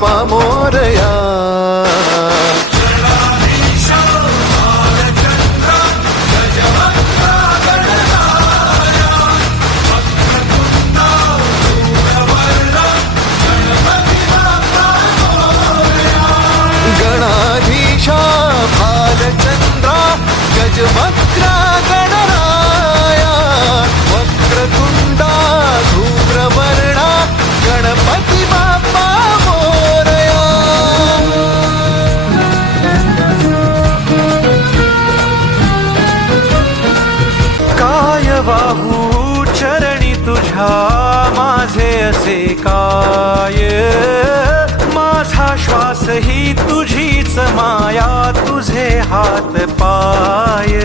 बाप्पा मोरया. गणाधीशा भालचंद्रा गजवक्रा गणराया वक्रतुंडा धूम्रवर्णा गणपती बाप्पा मोरया. काय वाहू चरणी तुझ्या माझे असे काय, माझा श्वास ही तुझीच माया तुझे हात पाय.